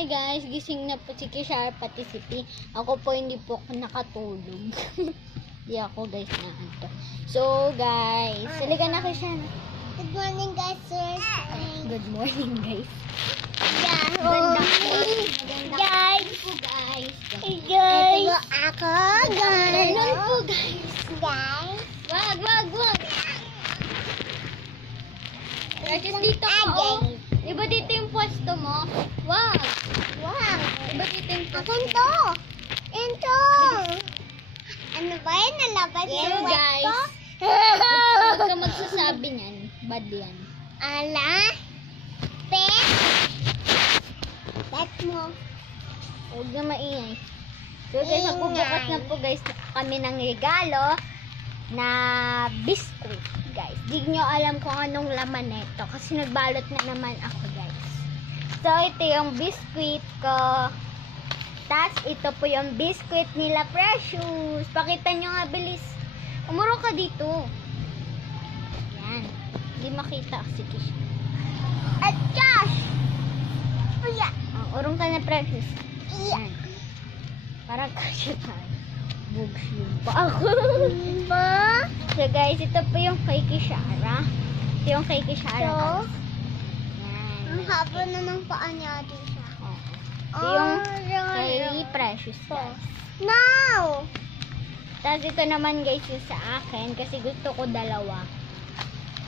Hi guys, gising na po si Kishara pati si P. Ako po hindi po ako nakatulog. Hindi ako guys na ito. So guys, halika na Kishara. Good morning guys, sir. Good morning guys. Yeah. Maganda po. Guys. Po guys. Guys. Ito po ako. Guys. Ganun po guys. Guys. Wag. Precious dito ka oh. Diba dito yung pwesto mo? Wag. Wow. Diba dito yung pwesto Akin to. Ito. Ano ba yan? Nalabas So yung guys, ko? huwag ka magsasabi niyan. Bad yan. Ala. Pet mo. Huwag na maingay. So guys, Ingay. magbubukas na po guys kami ng regalo na biscuit guys. Di nyo alam kung anong laman nito kasi nagbalot na naman ako guys. So ito yung biscuit ko. Tapos ito po yung biscuit nila Precious. Pakita nyo nga bilis. Umuro ka dito. Yan. Hindi makita si Kisha. At Josh. Kuya. Urong ka na Precious. Yan. Parang kasya tayo. Bugs yun pa ako. Ma. So guys, ito po yung kay Kishara. Ito yung kay Kishara. So, Yan. ang haba na ng paa niya din siya. Ito yung kay Precious guys. No! Tapos ito naman guys yung sa akin kasi gusto ko dalawa.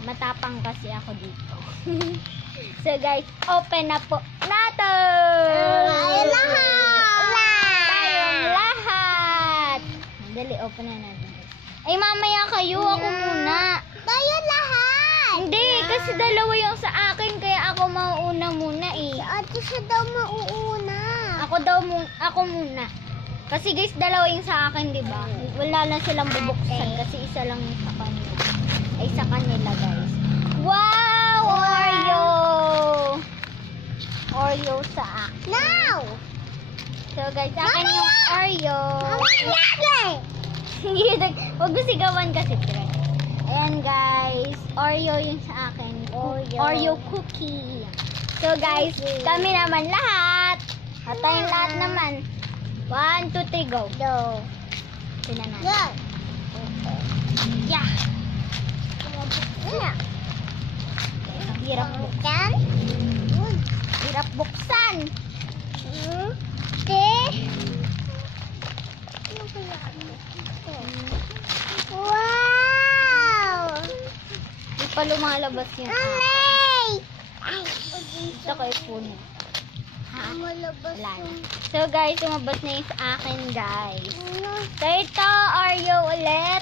Matapang kasi ako dito. So guys, open na po natin! Tayo lahat! Tayong lahat! Dali, open na natin guys. Ay mamaya kayo, ako muna. Tayo lahat! Hindi, kasi dalawa yung sa akin kaya ako mauuna muna eh. Si ate siya daw mauuna. Ako muna. Kasi guys, dalawa yung sa akin, di ba? Wala na silang bubuksan kasi isa lang yung sa kanila. Ay, sa kanila, guys. Wow! Oreo! Oreo sa akin. No! So, guys, sa akin yung Oreo. Mamaya! Huwag mo sigawan kasi, pre. Ayan, guys. Oreo yung sa akin. Oreo cookie. So, guys, kami naman lahat. At tayong lahat naman. 1, 2, 3, go. Go. Sila na. Go. Yeah. Yeah. Hirap buksan. Hirap buksan. Wow! Di pa lumalabas yung Alay! Ito ko ipuno. Malabas Wala na. yung... So guys, lumabas na yung sa akin guys. So ito, Oreo ulit.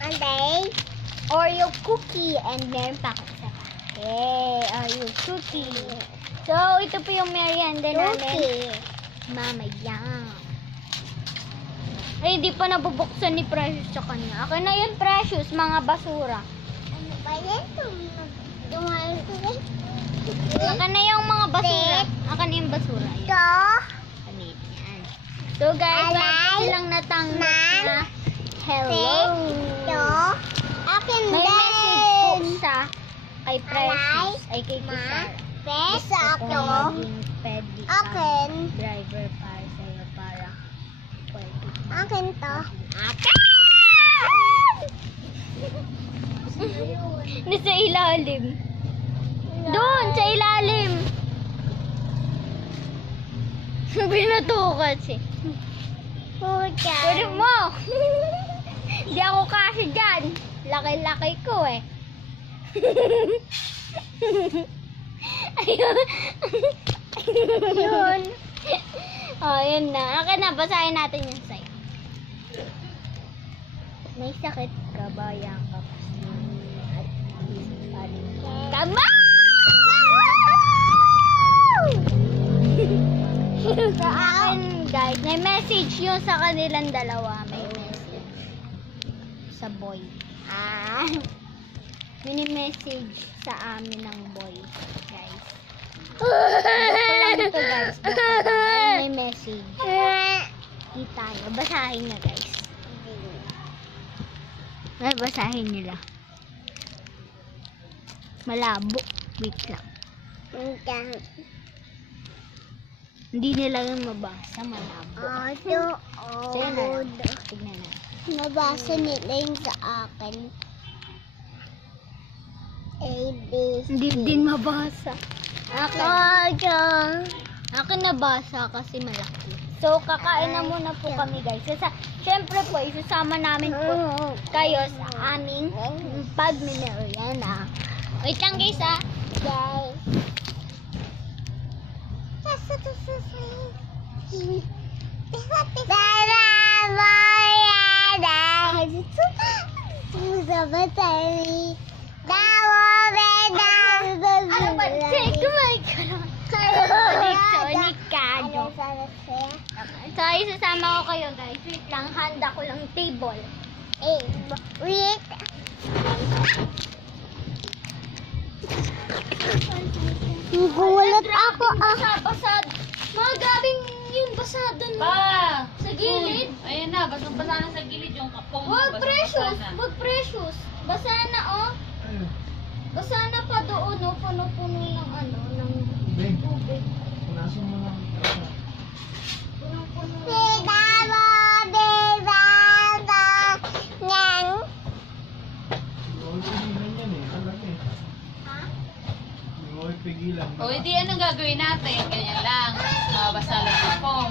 Alay? Oreo cookie. And meron pa ako isa pa. Hey, Oreo cookie. So, ito po yung merienda namin. Mamaya. Ay, hindi pa nabubuksan ni Precious sa kanya. Akin na yun, Precious. Mga basura. Ano ba yan? Akin na yung mga basura. Akin na yung basura. Yan. Ito? Akin yan. So, guys, wala Alay? silang natanggap na hello. Ito? Akin May din! message po sa kay Precious. Ay, kay Ma? Kisara. Pes? Gusto ko Ako? maging pwede Akin? driver para sa'yo para pwede. Akin to. Nasa ilalim. Doon, sa ilalim. Binato kasi. Puta. Pwede mo. Hindi ako kasi dyan. Laki-laki ko eh. Ayun. Yun. Oh, yun na. Akin na, basahin natin yung sa'yo. May sakit ka ba, yakap? At kama! Sa akin, guys, may message yun sa kanilang dalawa. May message. Sa boy. Mini-message sa amin ng boy, guys. Joke lang ito, guys. Joke lang. May message. Kita nyo. Basahin nyo, guys. Basahin nila. Malabo. Wait lang. Hindi nila yung mabasa, malabo. Ado. So, yun na lang. Tignan na. Nabasa nila yung sa akin. A, B, C. Hindi din mabasa. Ado. Akin nabasa kasi malaki. So, kakain na muna po kami, guys. Siyempre po, isasama namin po kayo sa aming pagmimerienda. Wait lang, guys, ah. Guys. Ano ba? Kumain ka lang. Electronic kado. So, isasama ko kayo, guys. Wait lang, handa ko lang table. Wait. Nagulat ako. Basad. Mga gabing yung basado na. Sa gilid. Ayan na, basang-basa na sa gilid yung kapong. Wag precious. Wag precious. Basa na, oh. Basa na pa doon, oh. Puno-puno ng ano, ng tubig. Punong-puno. Ha? Pigilan. O, hindi anong gagawin natin? Ganyan lang. Mabasa lang yung foam.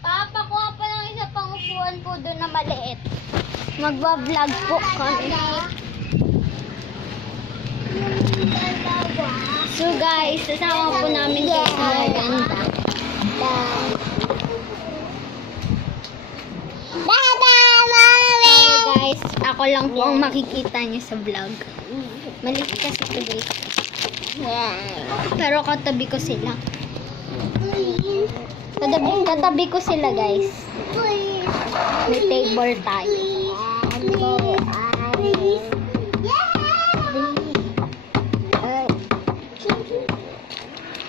Papakuha pa lang isa pang upuan po doon na maliit. Magbablog po kami. So guys, sasama po namin kayo sa maganda. Sorry guys, ako lang po ang makikita niyo sa vlog. Maliit kasi ito guys. Pero katabi ko sila. Katabi ko sila guys. May table tayo.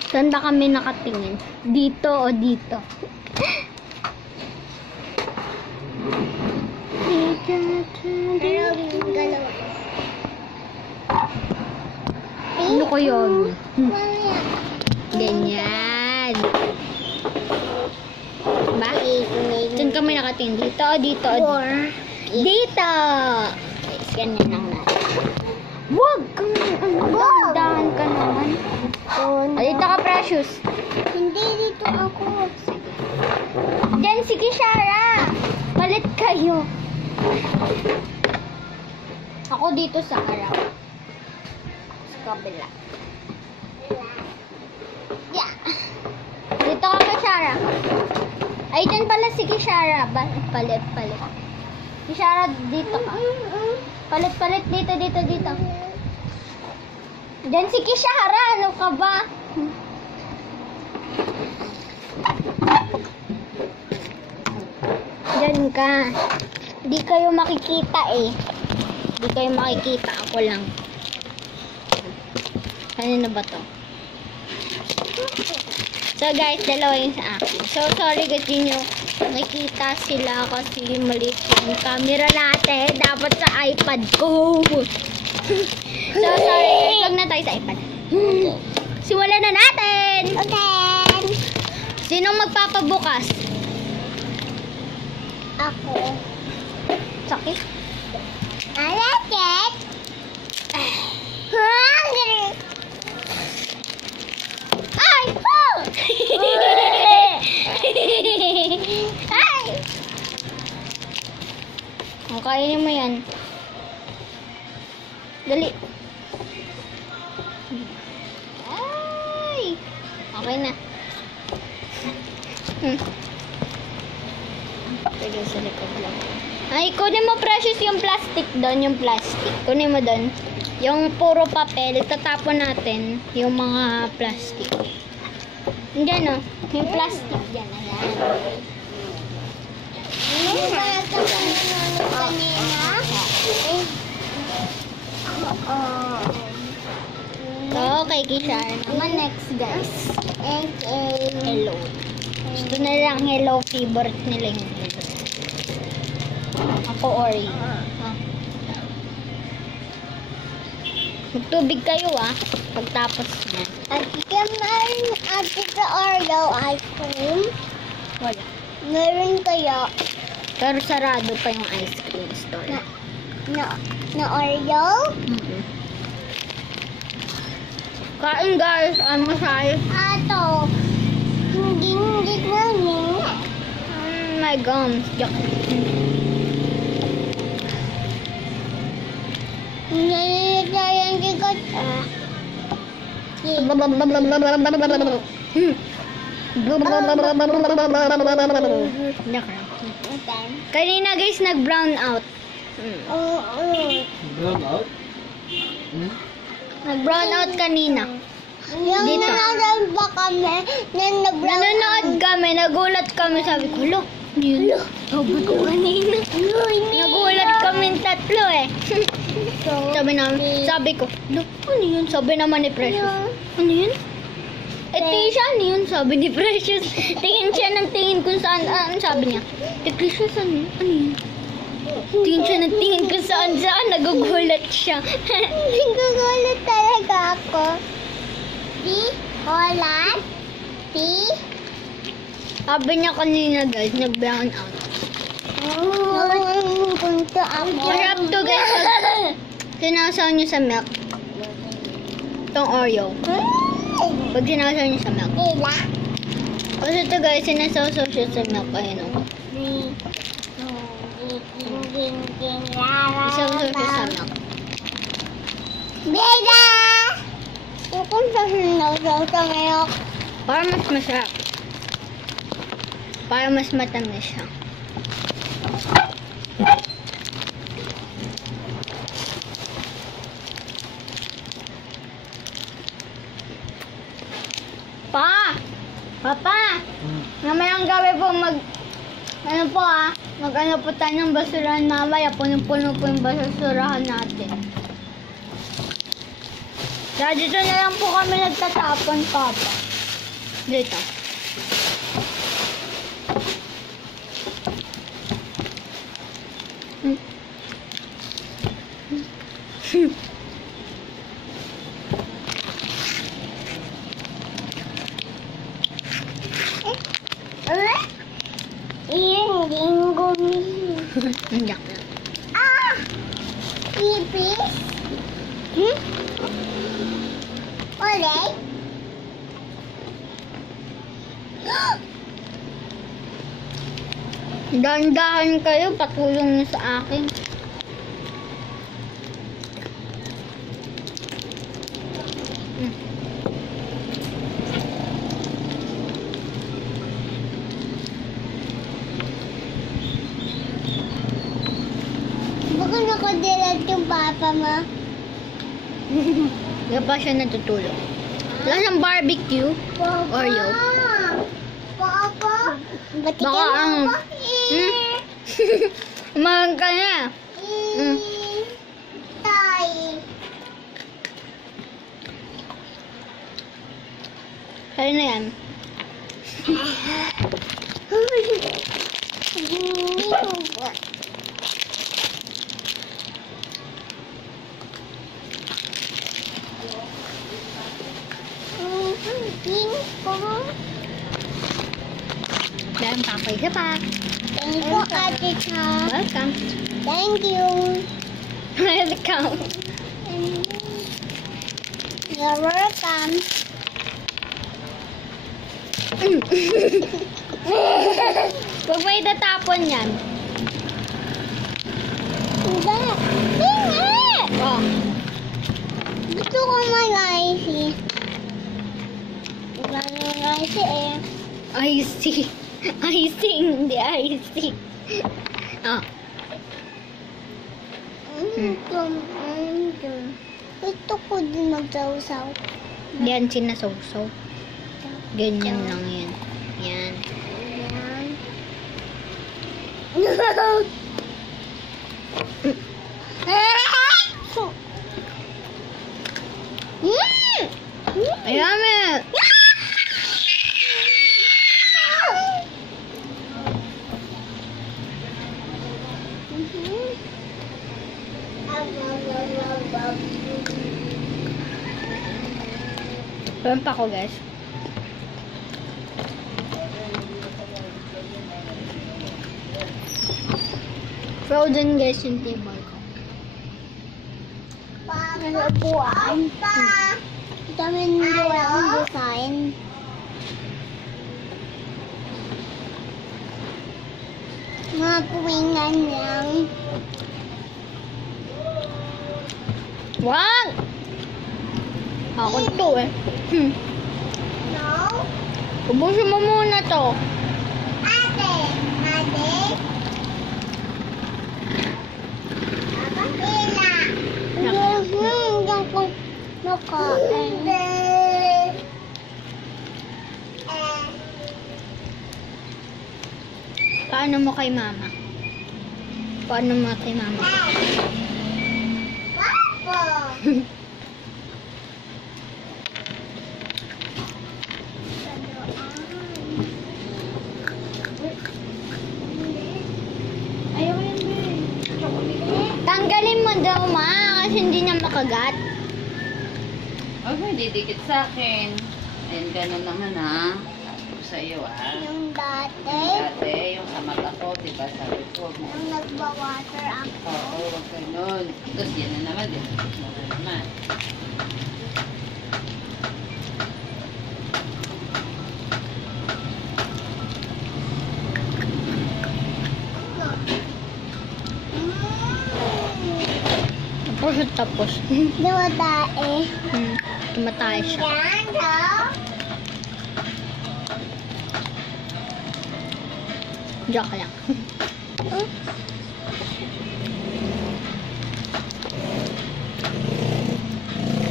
Saan ba kami nakatingin? Dito o dito? Ano ko yun? Ganyan. Ba? Saan kami nakatingin? Dito o dito o dito? Dito! Guys, ganyan lang natin. Wag kang dahan ka naman. Dito ka, Precious. Hindi dito ako. Diyan, sige, Shara. Palit kayo. Ako dito sa harap. Sa kabila. Yeah. Dito ka pa, Shara. Ay, dyan pala, sige, Shara. Palit. Si Shara, dito ka. Palit, dito. Diyan, sige, Shara. Ano ka ba? Diyan ka. Di kayo makikita eh. Di kayo makikita. Ako lang. Ano na ba to? So guys, dalawa yung sa akin. So sorry guys, yun yung nakikita sila kasi maliit yung camera natin. Dapat sa iPad ko. So sorry guys, wag na tayo sa iPad. Simulan na natin! Okay. Sinong magpapabukas? Ako. Sakit? I like it. Hungry. Ay! Oh! Ay! Oh, kainin mo yan. Dali. Ay! Okay na. Sige, sa likod lang. Ay, kunin mo, Precious, yung plastic doon, yung plastic. Kunin mo doon. Yung puro papel, tatapon natin yung mga plastic. Diyan, oh. Yung plastic dyan. Ayan. Ano ba ito kanina? Okay, Kishara naman. Next, guys. Okay. Hello. Gusto na lang hello. Favorite nila yung hello. Ako, Oreo. Magtubig kayo, pagtapos niya. Ate ka Oreo ice cream. Wala. Meron kaya Pero sarado pa yung ice cream store. na Oreo? Kain, guys. Ano masay? Ato. Hindi namin. My gums. Yuck. Nalilitayan ka. Yuck. Kanina, guys, nag-brown out. Brown out? Nag-brown out kanina. Yung Dito. nanonood ba kami? Nanonood kami, nagulat kami. Sabi ko, lo, yun. Sabi ko kanina. Nagulat kami tatlo sabi ko, lo, ano yun? Sabi naman ni Precious. Ano yun? Tisha, ano yun? Sabi ni Precious. Tingin siya ng tingin kung saan. Sabi niya, Precious, ano yun? Ano yun? Tingin siya ng tingin kung saan. Nagugulat siya. Nagugulat talaga ako. Holat? Sabi niya kanina, guys, nag-brown out. Punto ako. Masarap to, guys. Sinasaw niyo sa milk. Itong Oreo. Pag sinasaw niyo sa milk. Ila? Kasi ito, guys, sinasaw-saw siya sa milk. Ayun, Isaw-saw siya sa milk. Beda! Kung sa milk. Para mas masarap. Para mas matamis siya. Papa! Mamayang gabi po mag-ano po tayo ng basurahan mamaya. Punong-puno po yung basurahan natin. Kaya dito na lang po kami nagtatapon, Papa. Dito. Iyan din gumi. Hindi. Ipis? Ulit? Dahan-dahan kayo, patulong niyo sa akin. Baka nakadilat yung papa mo. Hindi pa siya natutulog. Wala siyang barbecue. Oreo. Papa? Bati ka Baka ang... mo ba? Umahan ka na. Tay. Kaya na yan. Dahil papa isa pa. Thank you, Ate Cha. Welcome. Thank you. Welcome. You're welcome. Huwag mo itatapon yan. Hindi. Hindi. Oh. Gusto ko mag-icy. Mag-icy Icy. Icing, hindi icy. Ah. Gusto ko din mag-sausaw. Yan, sinasawsaw. Ganyan lang yan. Yan. Ayan, Meron pa ako, guys. Frozen, guys, yung table ko. Ano upuan? Dami nyo ang design. Mga kuwingan lang. Wag! Ako to eh. No? Ubusin mo muna to. Ate! Ate? Ila! Diyan ko nakain. Paano mo kay mama? Paano mo kay mama? Papa! Tanggalin mo daw, ma, kasi hindi niya makagat. Huwag mo didikit sa akin. Ayan, ganun naman ha. Ito sa iyo Yung dati, Dati, yung sa mata ko, diba sabi ko, huwag mo. yung nagbawater ako. Oo, huwag ganun. Tapos yan na naman, diba? Huwag na naman. Tapos. Diba tae? Tumatay siya. Yan, no? Joke lang.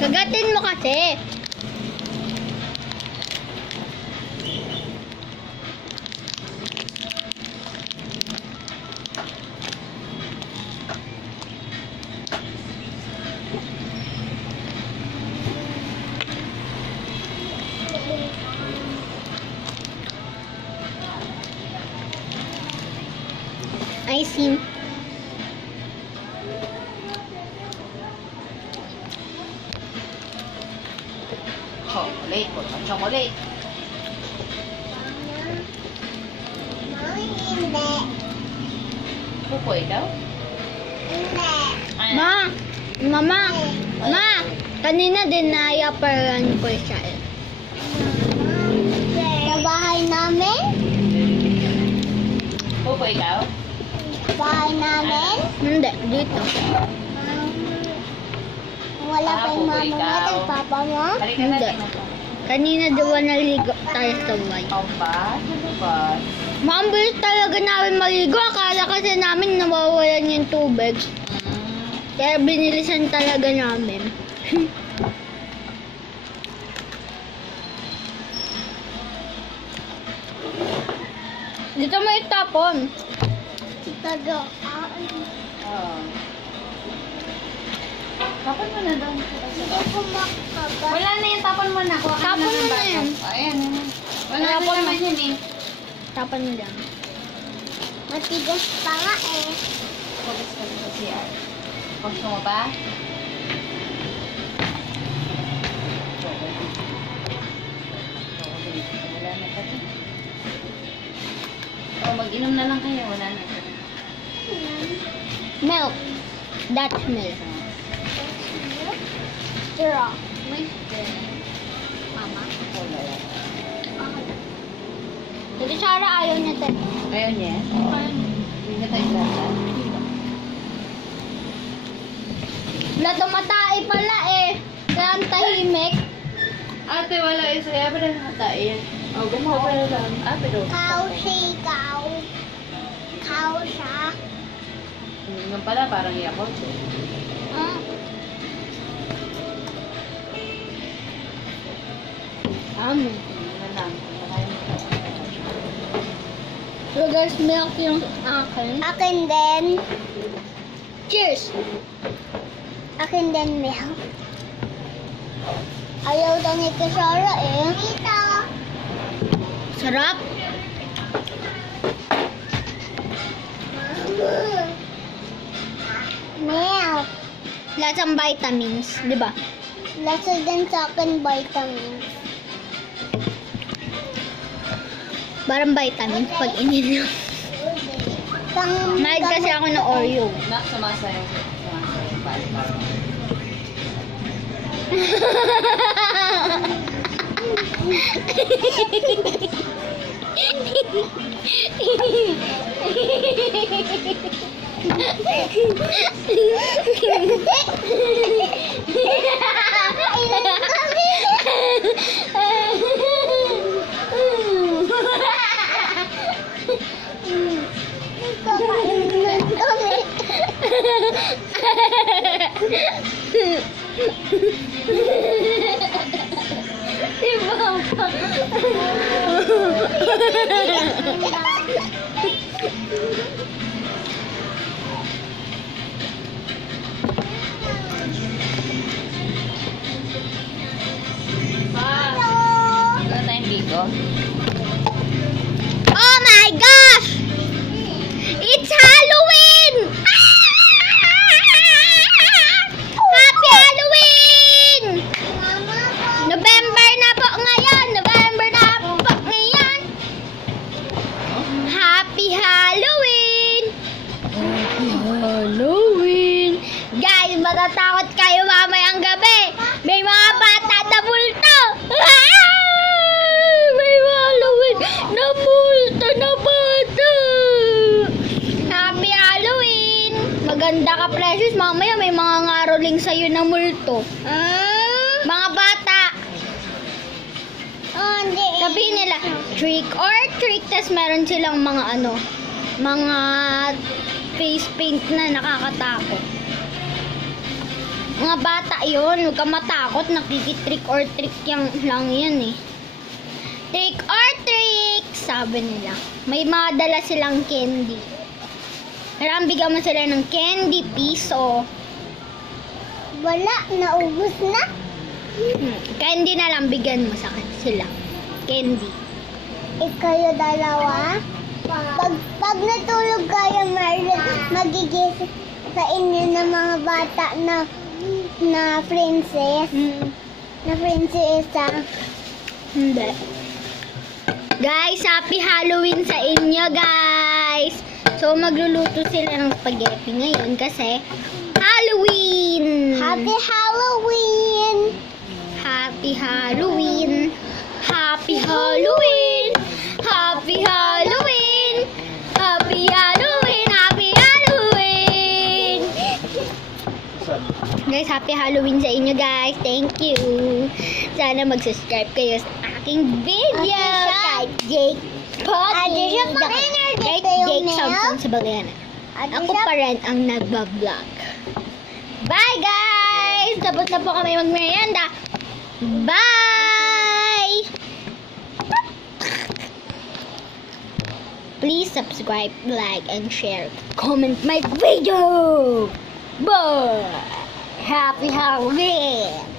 Kagatin mo kasi. I see. Chocolate, huwag kang chocolate. Hindi. Pupoy daw? Hindi. Ma! Mama! Ma! Kanina din naiaparan ko siya eh. Sa bahay namin? Pupoy daw? Bahay namin? Hindi, dito. Wala pa yung mama mo ikaw. at papa mo? Halika na, Hindi. tingnan ko. Kanina daw naligo tayo sa way. Ang bus? Ano bus? Ma'am, bilis talaga namin maligo. Akala kasi namin nawawalan yung tubig. Kaya binilisan talaga namin. Dito mo itapon. Tago. Oo. Tapon mo na daw. Ako makagat. Wala na yan, tapon mo na. Kuha ka Tapon na ng mo na baso. yan. Ayan. Wala na Tapon mo. naman yan eh. Tapon mo lang. Matigas pa nga eh. Focus ka sa CR. Gusto mo ba? Wala na pa din. O, mag-inom na lang kayo. Wala na. Milk. Dutch milk. Straw. Mama. Wala. Dito Sarah ayaw niya tayo. Ayaw niya? Hindi na tayo lasa. Wala tumatay pala eh. Kaya ang tahimik. Ate, wala isa. Kaya pa rin nakatain. O, gumawa pa rin lang. Ate, do. Cow siya, cow. Cow siya. Nga pala, parang Yakult eh. Ah. Amin. Ano lang. So guys, milk yung akin. Akin din. Cheers! Akin din milk. Ayaw daw ni Kasara eh. Tito. Sarap. Milk. Lasang vitamins, di ba? Lasa din sa akin vitamins. Parang vitamins pag ininom. Mahal kasi ako ng Oreo. Na, sumasayaw. Sumasayaw. Wala tayong bigo. Oh my gosh! It's Halloween! Happy Halloween! November na po ngayon! November na po ngayon! Happy Halloween! Happy Halloween! Guys, matatakot kayo mamayang gabi! May mga bata na multo! May Halloween na multo na bata! Happy Halloween! Maganda ka, Precious. Mamaya may mga ngaroling sa'yo na multo. Mga bata, Oh, hindi. sabihin nila, trick or treat. Tas meron silang mga mga face paint na nakakatakot. Mga bata yun, huwag ka matakot, nakikitrick or trick lang yan eh. Trick or trick, sabi nila. May mga dala silang candy. Kailangan bigyan mo sila ng candy, piso. Wala, naubos na. Candy na lang bigyan mo sa sila. Candy. Kayo dalawa. Pag natulog kayo, Marlon, magigising sa inyo ng mga bata na princess. Na prinsesa. Hindi. Guys, happy Halloween sa inyo, guys! So, magluluto sila ng spaghetti ngayon kasi Halloween! Happy Halloween! Happy Halloween! Happy Halloween! Happy Halloween! Happy Halloween! Happy Halloween! Guys, happy Halloween sa inyo, guys. Thank you. Sana mag-subscribe kayo sa aking video. Kay Jake Potty. Kay Jake Samson sa Bagana. Ako pa rin ang nagbablog. Bye, guys! Tapos na po kami magmerienda. Bye! Please subscribe, like, and share. Comment my video! Bye! Happy Halloween!